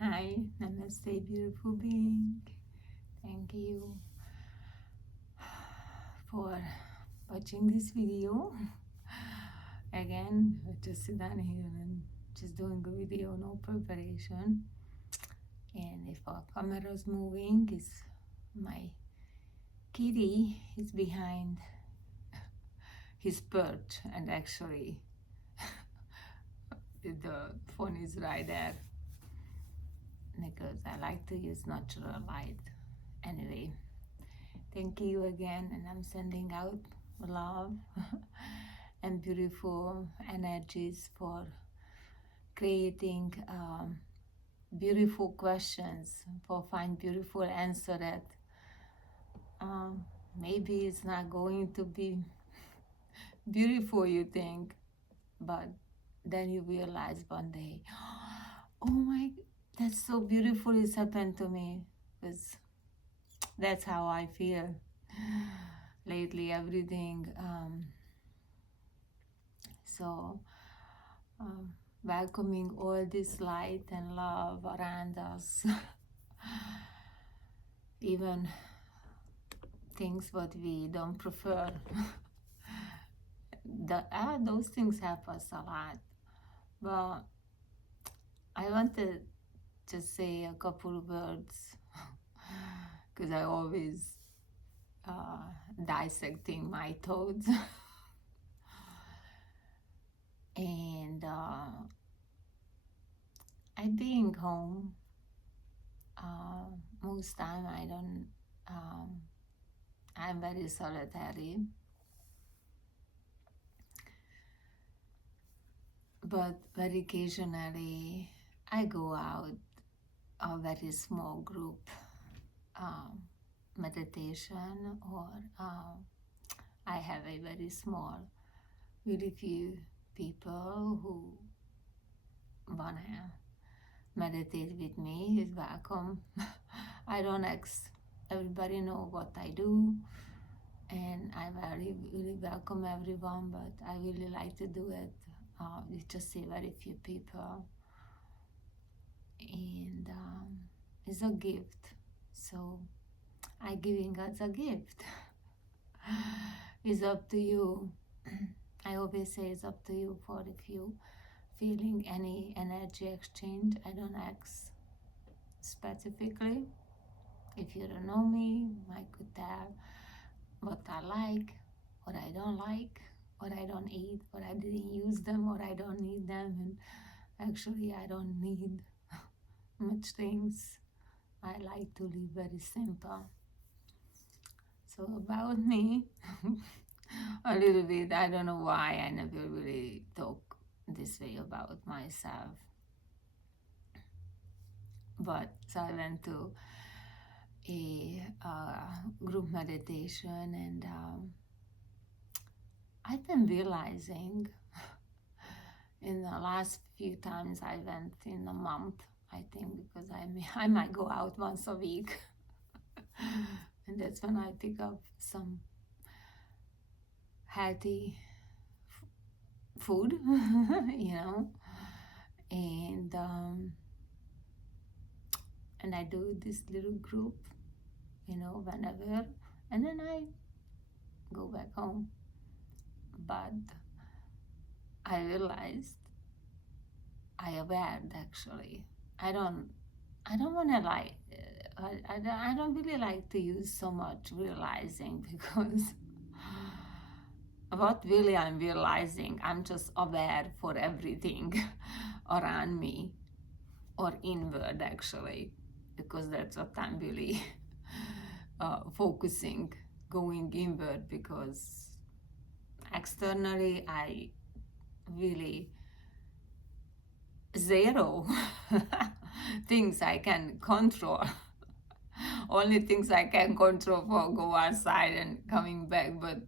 Hi, namaste, beautiful being. Thank you for watching this video. Again, just sit down here and just doing a video, no preparation. And if our camera's moving, is my kitty is behind his perch, and actually the phone is right there because I like to use natural light. Anyway, thank you again, and I'm sending out love and beautiful energies for creating beautiful questions, for find beautiful answer that maybe it's not going to be beautiful, you think, but then you realize one day, oh my, that's so beautiful, it's happened to me, because that's how I feel lately, everything. So welcoming all this light and love around us, even things what we don't prefer. Those things help us a lot. But I wanted to say a couple of words because I always dissecting my thoughts. And I being home, most time I don't, I'm very solitary, but very occasionally I go out a very small group meditation, or I have a very small, very few people who wanna meditate with me is welcome. I don't ask everybody know what I do, and I very really welcome everyone, but I really like to do it with just a very few people, and it's a gift. So I giving us a gift. It's up to you. I always say it's up to you for if you feeling any energy exchange. I don't ask specifically. If you don't know me, I could tell what I like, what I don't like, what I don't eat, what I didn't use them, what I don't need them, and actually I don't need much things. I like to live very simple. So about me, a little bit, I don't know why I never really talk this way about myself. But so I went to a group meditation, and I've been realizing in the last few times I went in a month, I think, because I might go out once a week. And that's when I pick up some healthy food, and I do this little group, whenever, and then I go back home. But I realized I aware actually I don't want to like I don't really like to use so much realizing because what really I'm realizing, I'm just aware for everything around me, or inward actually, because that's what I'm really focusing, going inward, because externally I really zero things I can control. Only things I can control for go outside and coming back, but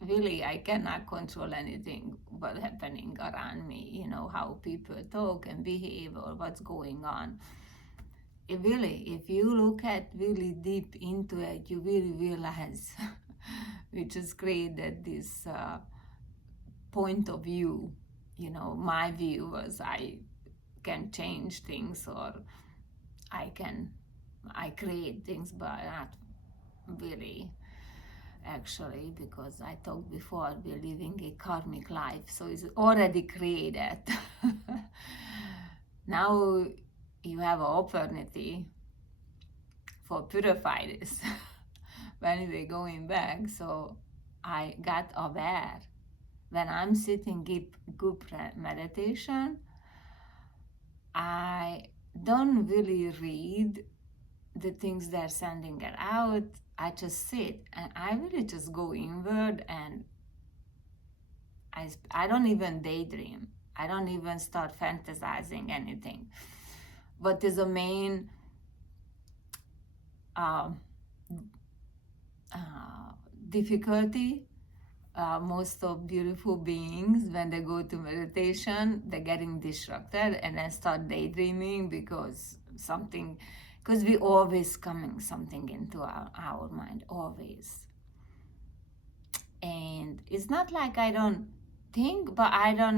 really I cannot control anything what's happening around me, how people talk and behave or what's going on. Really, if you look at really deep into it, you will realize we just created this point of view. My view was I can change things, or I create things, but not really, actually, because I talked before, we're living a karmic life, so it's already created. Now you have an opportunity for purify this when we're going back. So I got aware when I'm sitting group meditation. I don't really read the things they're sending it out. I just sit and I really just go inward, and I don't even daydream. I don't even start fantasizing anything. What is the main difficulty? Most of beautiful beings, when they go to meditation, they're getting distracted and then start daydreaming because we always coming something into our mind, always. And it's not like I don't think, but I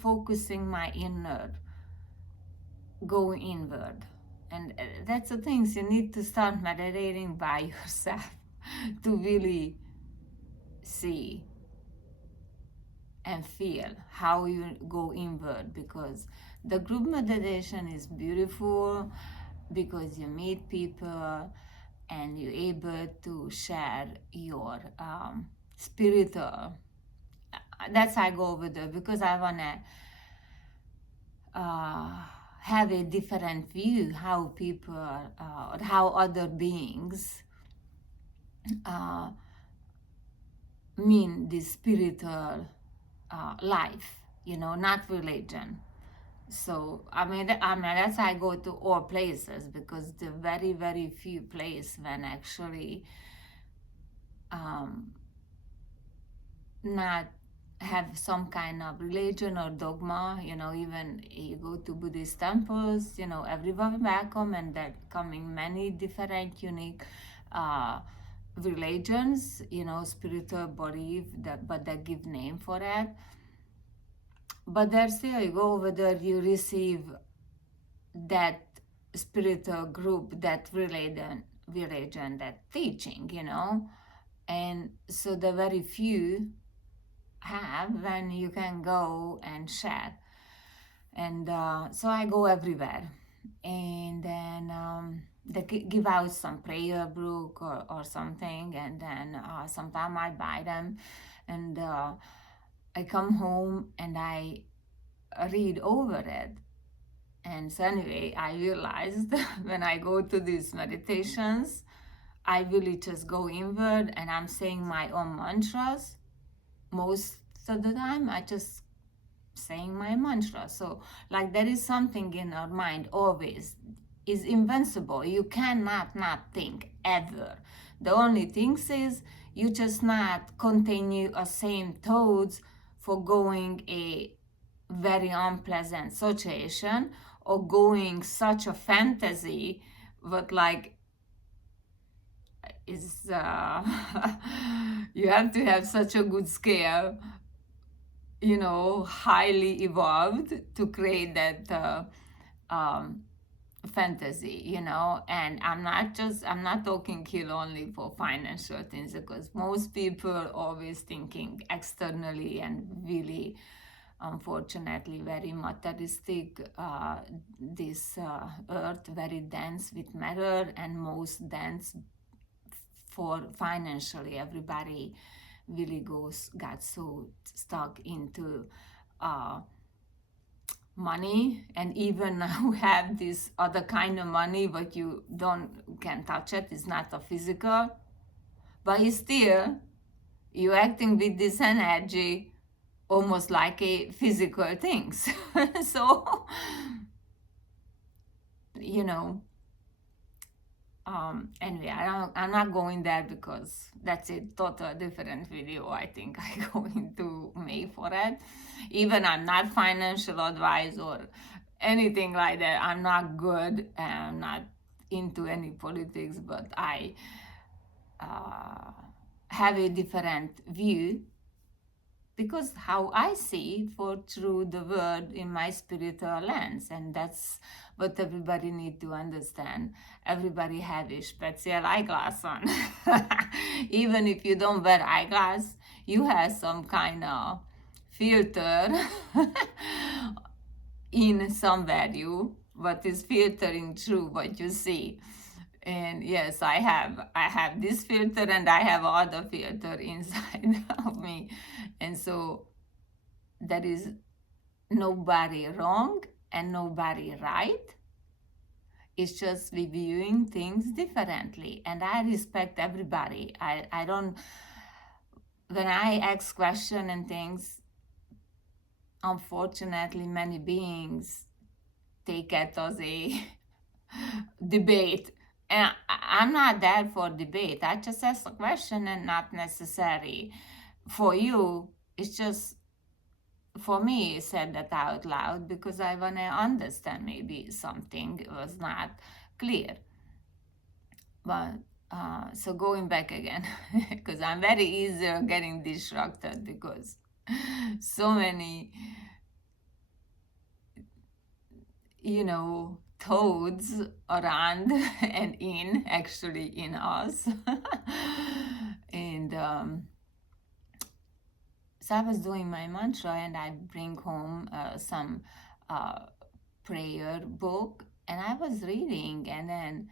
focusing my inner, going inward. And that's the things, you need to start meditating by yourself to really see and feel how you go inward, because the group meditation is beautiful because you meet people and you're able to share your spiritual. That's I go over there because I want to have a different view how people or how other beings mean the spiritual life, not religion. So I mean that's why I go to all places, because the very, very few places when actually not have some kind of religion or dogma. Even you go to Buddhist temples, everyone welcome, and that coming many different unique religions, spiritual belief, but they give name for it. But there still, you go over there, you receive that spiritual group, that religion, that teaching, and so the very few have when you can go and share. And so I go everywhere, and then they give out some prayer book or something, and then sometimes I buy them, and I come home and I read over it. And so anyway, I realized when I go to these meditations, I really just go inward and I'm saying my own mantras. Most of the time, I just saying my mantra. So like there is something in our mind always is invincible. You cannot not think ever. The only thing is you just not continue a same thoughts for going a very unpleasant situation or going such a fantasy, but like is you have to have such a good scale, highly evolved to create that fantasy, and I'm not talking here only for financial things, because most people always thinking externally and really, unfortunately, very materialistic. This earth very dense with matter, and most dense for financially. Everybody really got so stuck into money, and even now have this other kind of money, but you can touch it. It's not a physical, but it's still you acting with this energy almost like a physical things. So anyway, I'm not going there because that's a total different video I think I'm going to make for it. Even I'm not financial advice or anything like that. I'm not good and I'm not into any politics, but I have a different view because how I see for through the word in my spiritual lens, and that's what everybody need to understand. Everybody have a special eyeglass on. Even if you don't wear eyeglass, you have some kind of filter in some value, what is filtering through what you see. And yes, I have this filter and I have other filter inside of me. And so there is nobody wrong and nobody right. It's just we viewing things differently. And I respect everybody. I don't, when I ask question and things, unfortunately many beings take it as a debate. And I'm not there for debate. I just ask a question and not necessary. For you, it's just, for me, said that out loud because I want to understand maybe something was not clear. But so going back again, because I'm very easy getting distracted because so many, thoughts around and actually in us. And so I was doing my mantra and I bring home some prayer book and I was reading, and then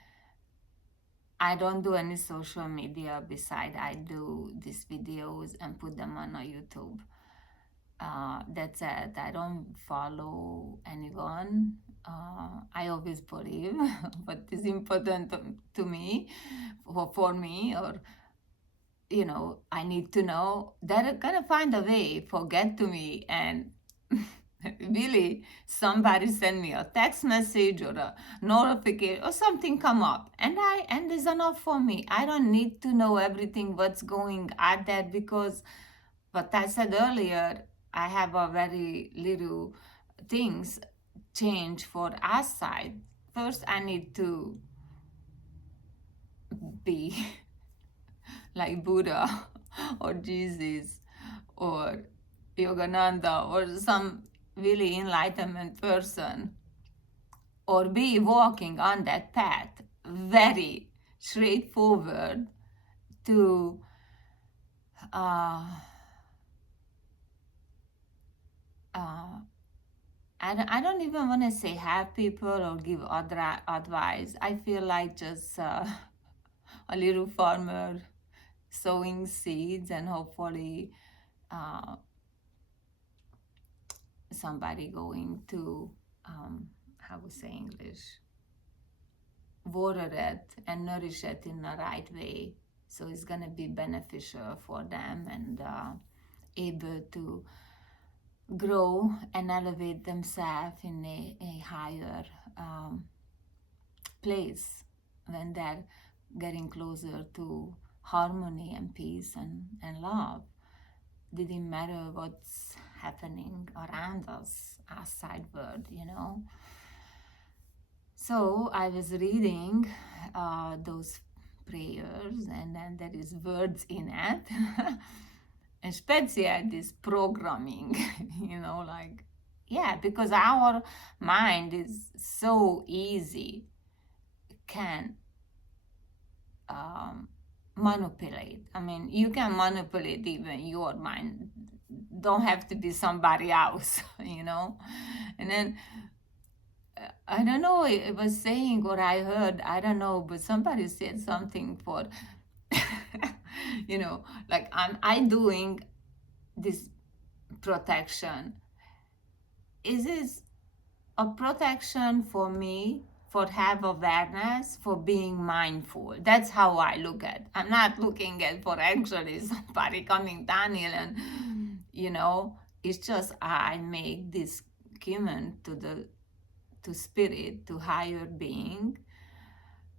I don't do any social media beside I do these videos and put them on YouTube. That's it. I don't follow anyone. I always believe what is important to me, for me, or I need to know. They're gonna find a way for get to me, and really somebody send me a text message or a notification or something come up, and it's enough for me. I don't need to know everything what's going out there because, what I said earlier, I have a very little things change for our side. First, I need to be like Buddha or Jesus or Yogananda or some really enlightenment person, or be walking on that path very straightforward to I don't even want to say help people or give other advice. I feel like just a little farmer sowing seeds, and hopefully somebody going to, how we say English, water it and nourish it in the right way. So it's going to be beneficial for them and able to grow and elevate themselves in a higher place when they're getting closer to harmony and peace and love. Didn't matter what's happening around us, outside world, So I was reading those prayers, and then there is words in it. Especially this programming, because our mind is so easy, can manipulate. I mean, you can manipulate even your mind. Don't have to be somebody else, And then, I don't know, it was saying what I heard, I don't know, but somebody said something for, like I doing this protection. Is this a protection for me, for have awareness, for being mindful? That's how I look at. I'm not looking at for actually somebody coming down here and, it's just I make this human to spirit, to higher being,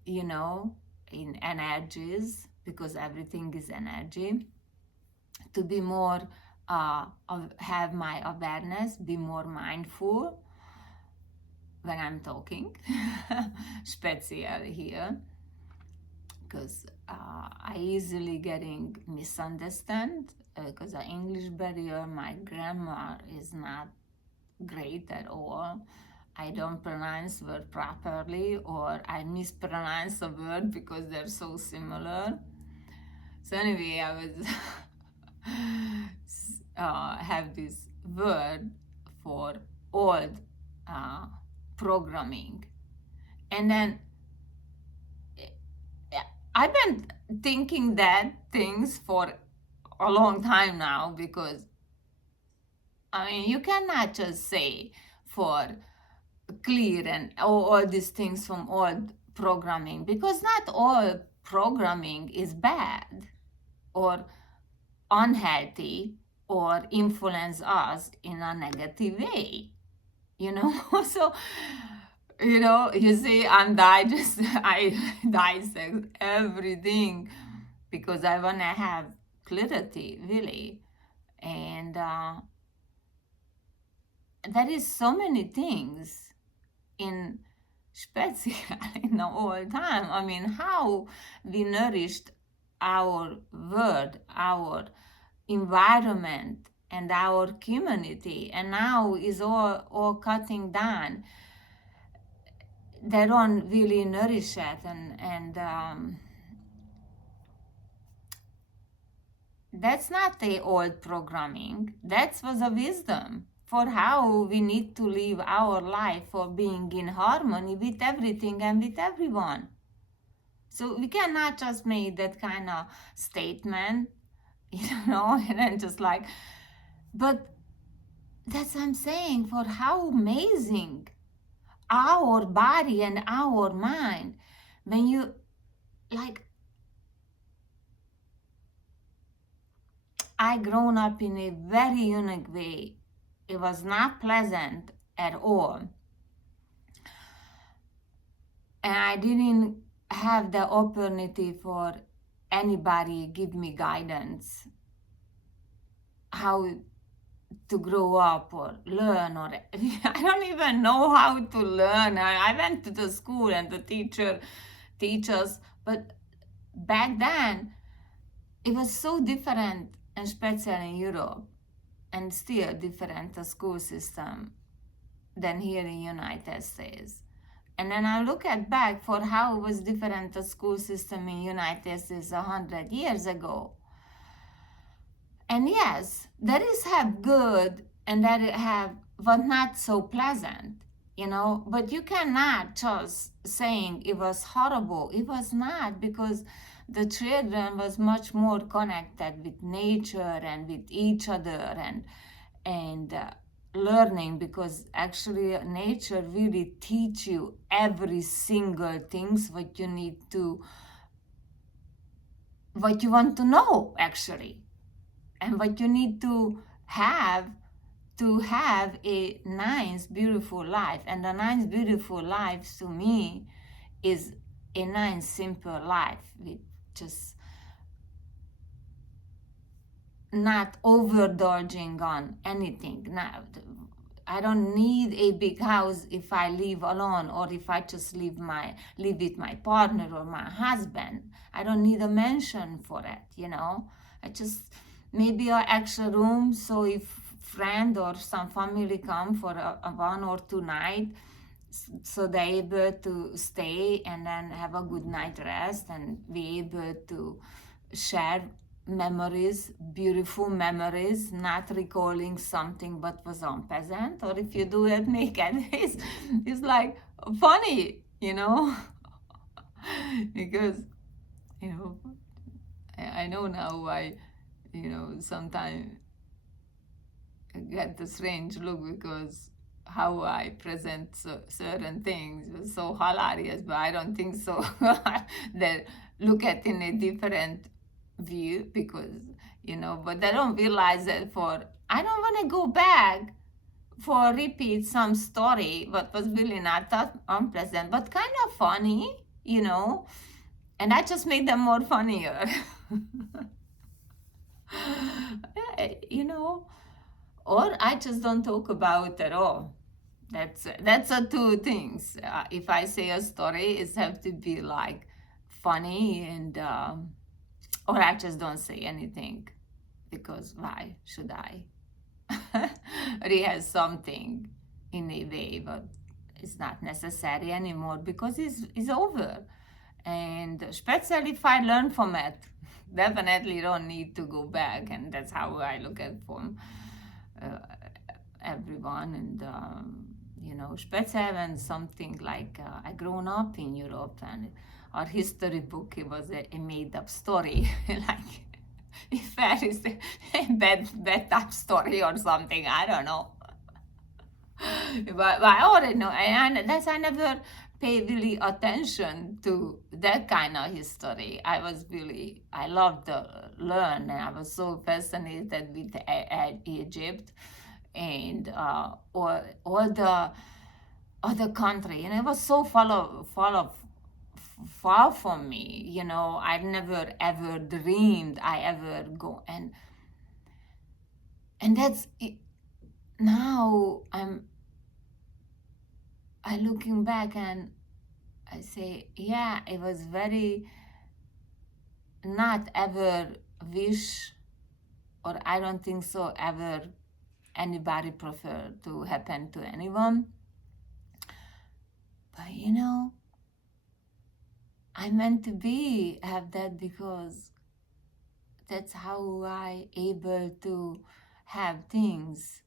in energies, because everything is energy, to be more, have my awareness, be more mindful when I'm talking, especially here, because I easily getting misunderstood because the English barrier, my grammar is not great at all. I don't pronounce word properly, or I mispronounce a word because they're so similar. So anyway, I was have this word for old programming, and then I've been thinking that things for a long time now, because I mean you cannot just say for clear and all these things from old programming, because not all programming is bad or unhealthy or influence us in a negative way, you know. So you see, I dissect everything because I want to have clarity, really. And there is so many things in Spezia in the whole time. I mean, how we nourished our world, our environment, and our community, and now is all cutting down. They don't really nourish it, and that's not the old programming. That was a wisdom for how we need to live our life for being in harmony with everything and with everyone. So we cannot just make that kind of statement, and then just like, but that's what I'm saying, for how amazing our body and our mind, when you like, I grown up in a very unique way. It was not pleasant at all. And I didn't have the opportunity for anybody give me guidance how to grow up or learn, or I don't even know how to learn. I went to the school and the teachers, but back then it was so different, and especially in Europe, and still different the school system than here in United States. And then I look at back for how it was different the school system in United States 100 years ago. And yes, that is have good and that it have but not so pleasant, but you cannot just saying it was horrible. It was not, because the children was much more connected with nature and with each other and learning, because actually nature really teach you every single things what you need to, what you want to know actually, and what you need to have a nice beautiful life. And a nice beautiful life to me is a nice simple life with just not overindulging on anything. Now, I don't need a big house if I live alone, or if I just live with my partner or my husband. I don't need a mansion for it, I just maybe an extra room, so if friend or some family come for a 1 or 2 night, so they're able to stay and then have a good night rest and be able to share memories, beautiful memories, not recalling something but was unpleasant. Or if you do it naked, it's like funny, because I know now why sometimes I get the strange look, because how I present certain things was so hilarious, but I don't think so. They look at in a different view, because but they don't realize that I don't want to go back for repeat some story what was really not that unpleasant but kind of funny, and I just made them more funnier. Or I just don't talk about at all. That's the 2 things. If I say a story, it have to be like funny, and or I just don't say anything, because why should I rehearse something in a way but it's not necessary anymore because it's over. And especially if I learn from it, definitely don't need to go back. And that's how I look at from uh, everyone. And especially when something like I grown up in Europe and our history book, it was a made up story, like if there is a bad story or something, I don't know. But I already know, and that's I never pay really attention to that kind of history. I loved to learn, and I was so fascinated with Egypt and all the other country, and it was so far from me. I never ever dreamed I ever go, and that's it. Now I looking back and I say, yeah, it was very not ever wish, or I don't think so ever anybody prefer to happen to anyone. But I meant to have that because that's how I able to have things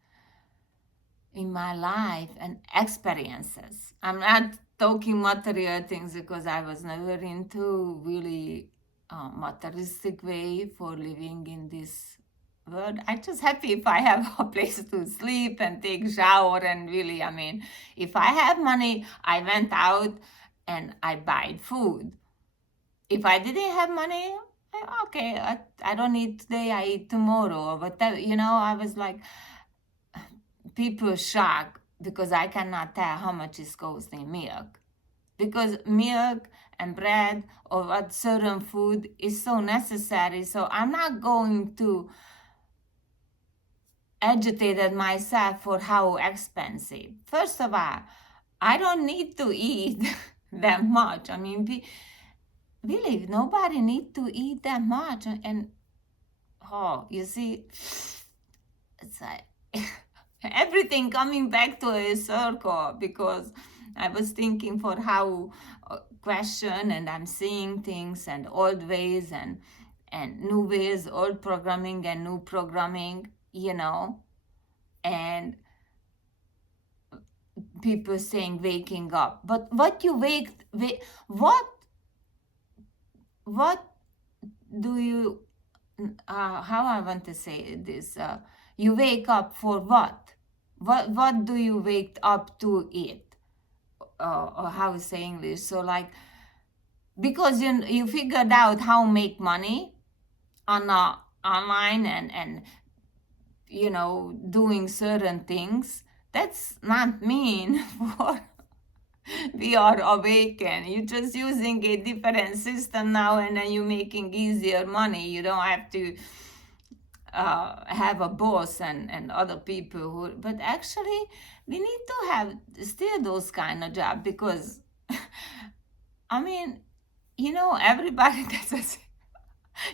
in my life and experiences. I'm not talking material things because I was never into really materialistic way for living in this world. I'm just happy if I have a place to sleep and take shower and really, if I have money, I went out and I buy food. If I didn't have money, okay, I don't eat today, I eat tomorrow or whatever. I was like, people shocked because I cannot tell how much is costing milk. Because milk and bread or what certain food is so necessary. So I'm not going to agitate myself for how expensive. First of all, I don't need to eat that much. Really, nobody need to eat that much. And you see, it's like everything coming back to a circle because I was thinking for how question and I'm seeing things and old ways and new ways, old programming and new programming, and people saying waking up. But what you what do you, how I want to say this, you wake up for what? What do you wake up to eat? Or how to say English? So like, because you figured out how to make money on online and doing certain things. That's not mean for we are awakened. You're just using a different system now, and then you're making easier money. You don't have to have a boss and other people who. But actually, we need to have still those kind of job because, everybody does.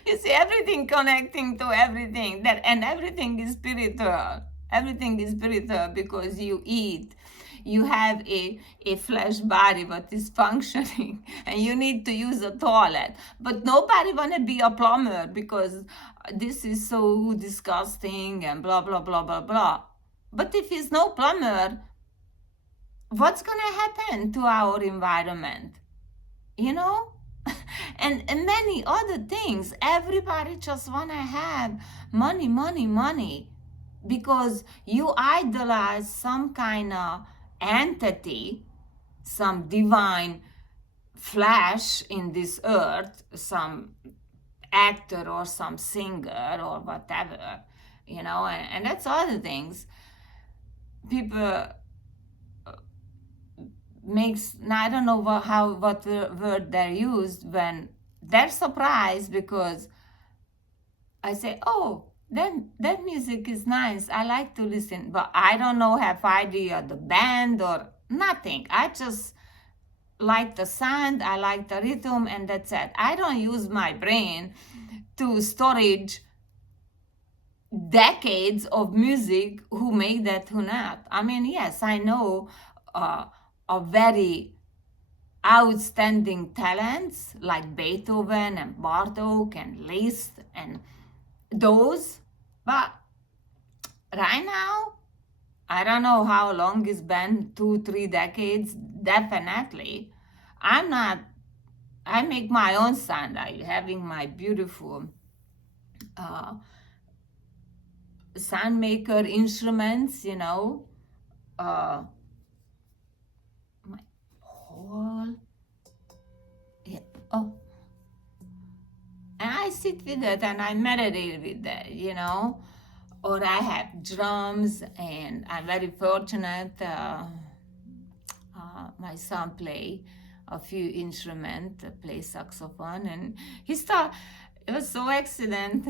You see, everything connecting to everything and everything is spiritual. Everything is spiritual because you eat. You have a flesh body but is functioning and you need to use a toilet. But nobody want to be a plumber because this is so disgusting and blah, blah, blah, blah, blah. But if it's no plumber, what's going to happen to our environment? And many other things. Everybody just want to have money, money, money because you idolize some kind of entity, some divine flash in this earth, some actor or some singer or whatever, and that's other things. People makes, I don't know what word they're used when they're surprised because I say, oh, that music is nice, I like to listen, but I don't know, have idea the band or nothing. I just like the sound, I like the rhythm, and that's it. I don't use my brain to storage decades of music who make that tune up. I mean, yes, I know a very outstanding talents like Beethoven and Bartok and Liszt and those, but right now, I don't know how long it's been, 2, 3 decades, definitely. I'm not, I make my own sound, I having my beautiful uh, sound maker instruments, uh, my whole, yeah, oh, and I sit with it and I meditate with that. Or I have drums, and I'm very fortunate. My son play a few instruments, play saxophone, and he start. It was so accident.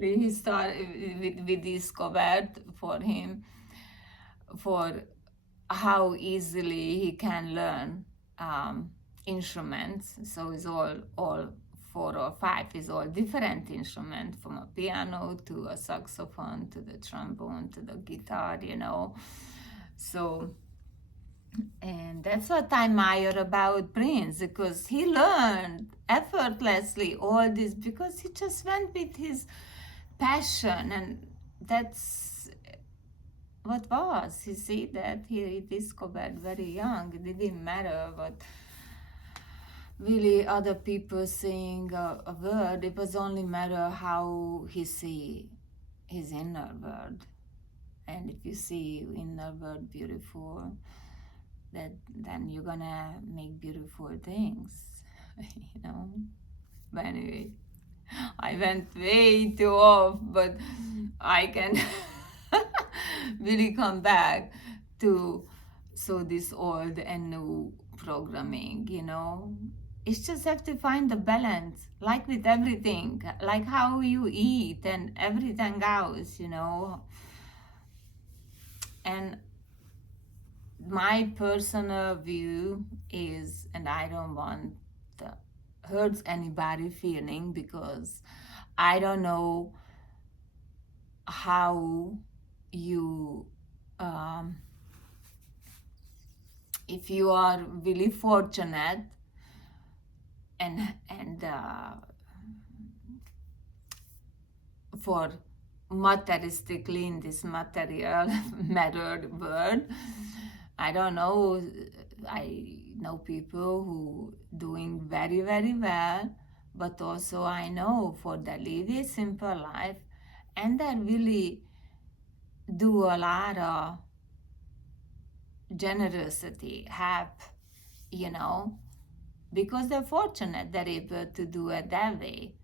He started. We discovered for him for how easily he can learn instruments. So it's all 4 or 5 is all different instruments, from a piano to a saxophone to the trombone to the guitar. So, and that's what I admire about Prince, because he learned effortlessly all this because he just went with his passion, and that's what was. You see that he discovered very young. It didn't matter what really other people saying a word. It was only matter how he see his inner world. And if you see inner world beautiful, then you're gonna make beautiful things, you know. But anyway, I went way too off, but I can really come back to this old and new programming. It's just have to find the balance, like with everything, like how you eat and everything else. And my personal view is, and I don't want to hurt anybody feeling, because I don't know how you if you are really fortunate and for materialistically in this material matter world. I don't know. I know people who doing very, very well, but also I know for the live a simple life, and that really do a lot of generosity, because they're fortunate they're able to do it that way.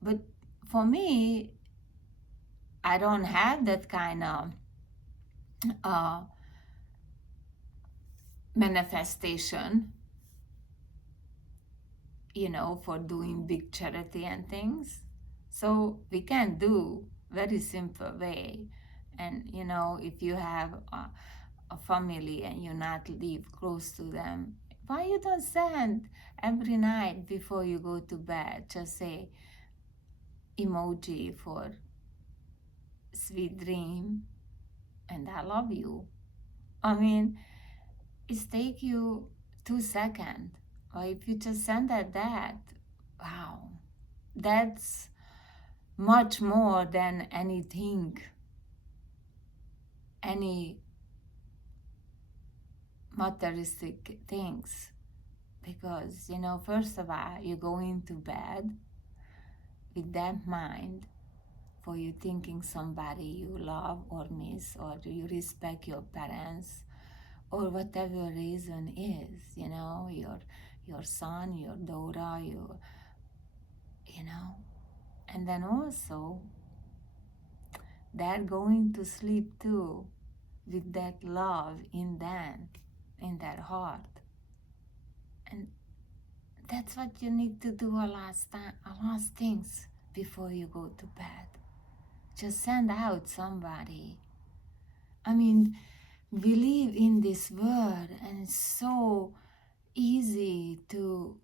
But for me, I don't have that kind of uh, manifestation, for doing big charity and things. So we can do very simple way. And if you have a family and you not live close to them, why you don't send every night before you go to bed, just say emoji for sweet dream and I love you. I mean, it take you 2 seconds. Or if you just send that, wow, that's much more than anything, any materialistic things. Because, first of all, you go into bed with that mind for you thinking somebody you love or miss, or do you respect your parents, or whatever reason is, your son, your daughter, you know. And then also, they're going to sleep too with that love in them, in their heart. And that's what you need to do a last things before you go to bed. Just send out somebody. I mean, we live in this world and it's so easy to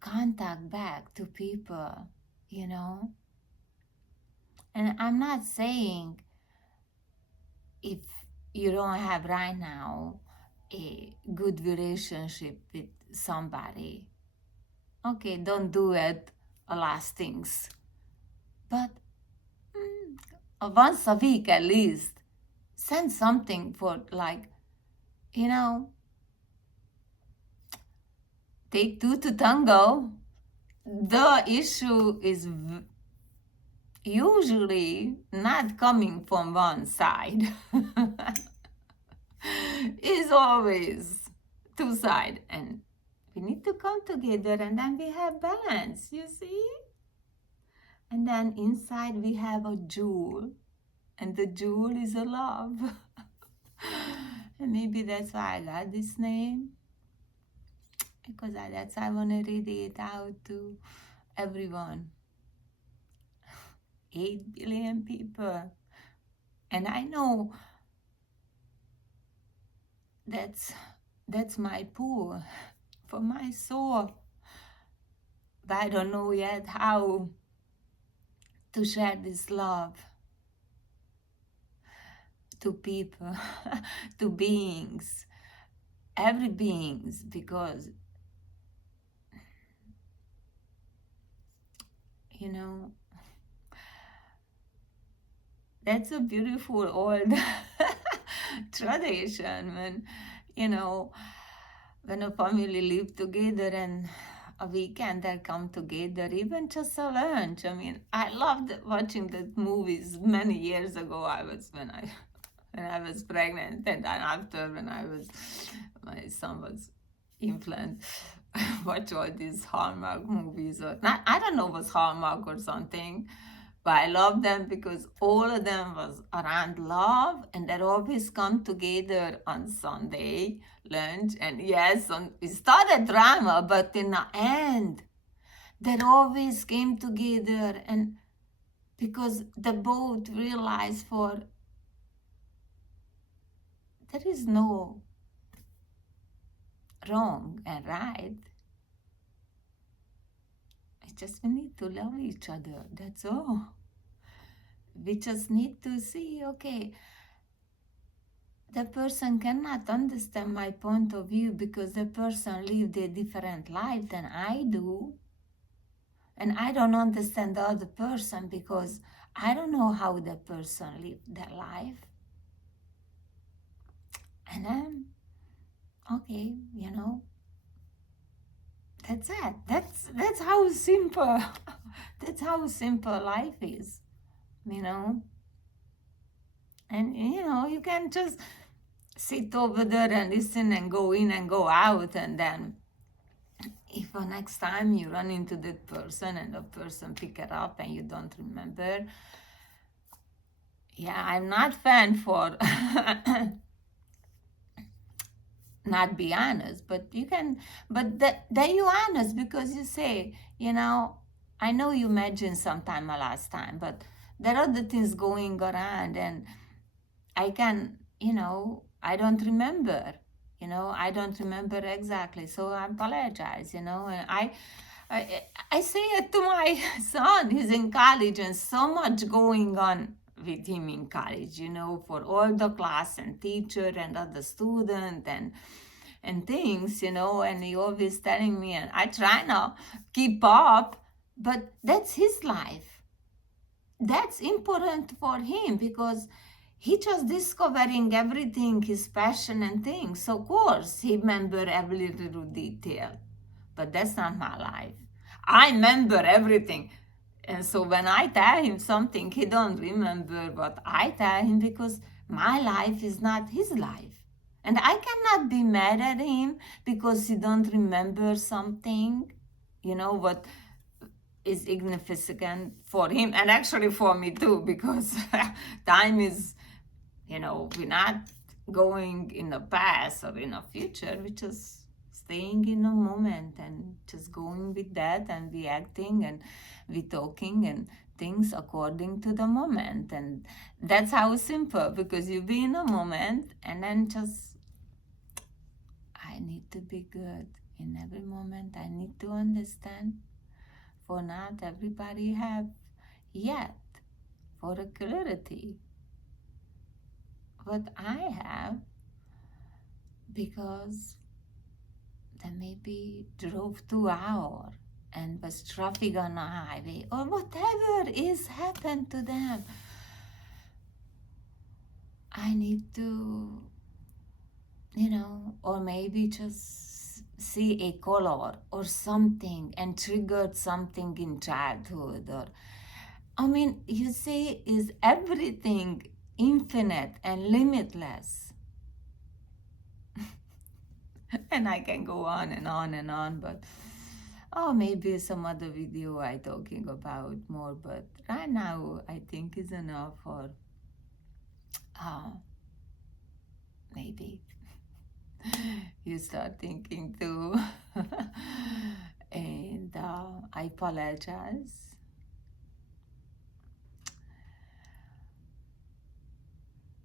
contact back to people, And I'm not saying if you don't have right now a good relationship with somebody, okay, don't do it a last things. But once a week at least, send something for like, you know, take two to tango. The issue is usually not coming from one side. It's always two sides. And we need to come together and then we have balance, you see? And then inside we have a jewel. And the jewel is a love. And maybe that's why I got this name. Because that's I want to read it out to everyone. 8 billion people. And I know that's my pool for my soul. But I don't know yet how to share this love to people, to beings, every beings, because you know that's a beautiful old tradition when when a family live together and a weekend they come together, even just a lunch. I mean, I loved watching the movies many years ago. When I was pregnant, and then after when my son was infant, watch all these Hallmark movies or not. I don't know, was Hallmark or something, but I love them because all of them was around love, and they always come together on Sunday lunch. And yes, it started drama, but in the end, they always came together, and because they both realized for there is no wrong and right. It's just we need to love each other. That's all. We just need to see, okay, the person cannot understand my point of view because the person lived a different life than I do. And I don't understand the other person because I don't know how the person lived their life. And then, okay, that's it. That's how simple. That's how simple life is, And you can just sit over there and listen and go in and go out, and then if next time you run into that person and the person pick it up and you don't remember, yeah, I'm not fan for not be honest, but you can, but then you honest because you say, I know you mentioned sometime last time, but there are other things going around, and I can, I don't remember, I don't remember exactly, so I apologize, and I say it to my son. He's in college, and so much going on with him in college, for all the class and teacher and other student and things, and he always telling me, and I try now keep up, but that's his life. That's important for him because he just discovering everything, his passion and things. So of course he remember every little detail, but that's not my life. I remember everything. And so when I tell him something, he don't remember what I tell him because my life is not his life. And I cannot be mad at him because he don't remember something, what is significant for him and actually for me too, because time is, we're not going in the past or in the future, we're just staying in a moment and just going with that and reacting and we talking and things according to the moment. And that's how simple, because you be in a moment and then just, I need to be good in every moment. I need to understand for not everybody have yet for a clarity. What I have, because they maybe drove 2 hours and was traffic on a highway or whatever is happened to them. I need to, or maybe just see a color or something and triggered something in childhood. Or, I mean, you see, is everything infinite and limitless? And I can go on and on and on, but maybe some other video I talking about more, but right now I think is enough for maybe you start thinking too. And I apologize.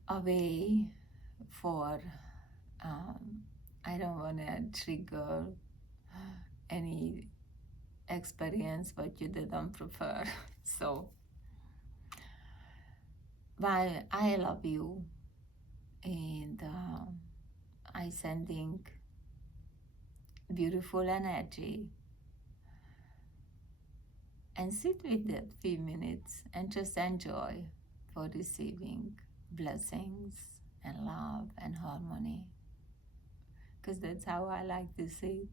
A way for, I don't want to trigger any experience what you didn't prefer. So, while I love you, and I sending beautiful energy, and sit with that few minutes and just enjoy for receiving blessings and love and harmony, because that's how I like to sit.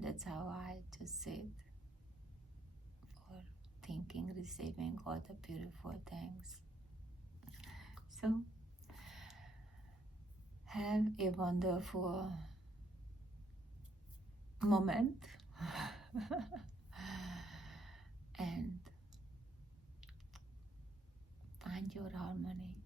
That's how I just sit for thinking, receiving all the beautiful things. So have a wonderful moment and find your harmony.